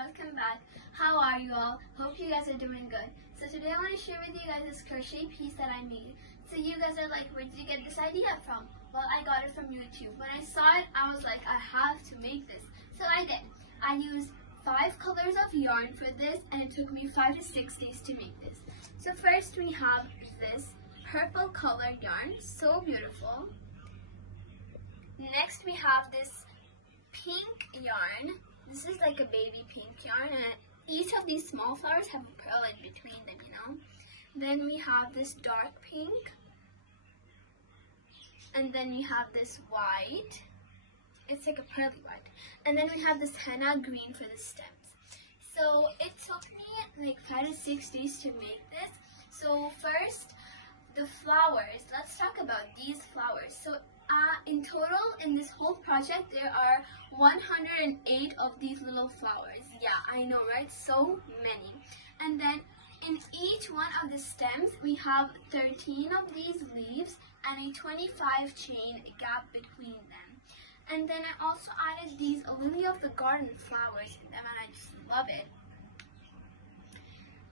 welcome back. How are you all? Hope you guys are doing good. So today I want to share with you guys this crochet piece that I made. So you guys are like, where did you get this idea from? Well, I got it from YouTube. When I saw it, I was like, I have to make this. So I did. I used 5 colors of yarn for this, and it took me 5 to 6 days to make this. So first we have this purple colored yarn, so beautiful. Next we have this pink yarn. This is like a baby pink yarn, and each of these small flowers have a pearl in between them, you know. Then we have this dark pink, and then we have this white. It's like a pearly white. And then we have this henna green for the stems. So it took me like 5 to 6 days to make this. So first, the flowers. Let's talk about these flowers. So in total, in this whole project, there are 108 of these little flowers. Yeah, I know, right? So many. And then in each one of the stems, we have 13 of these leaves and a 25 chain gap between them. And then I also added these lily of the garden flowers in them, and I just love it.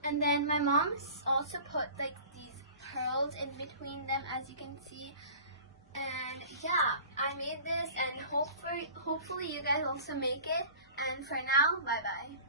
And then my mom also put like these pearls in between them, as you can see. And yeah, I made this, and hopefully you guys also make it. And for now, bye bye.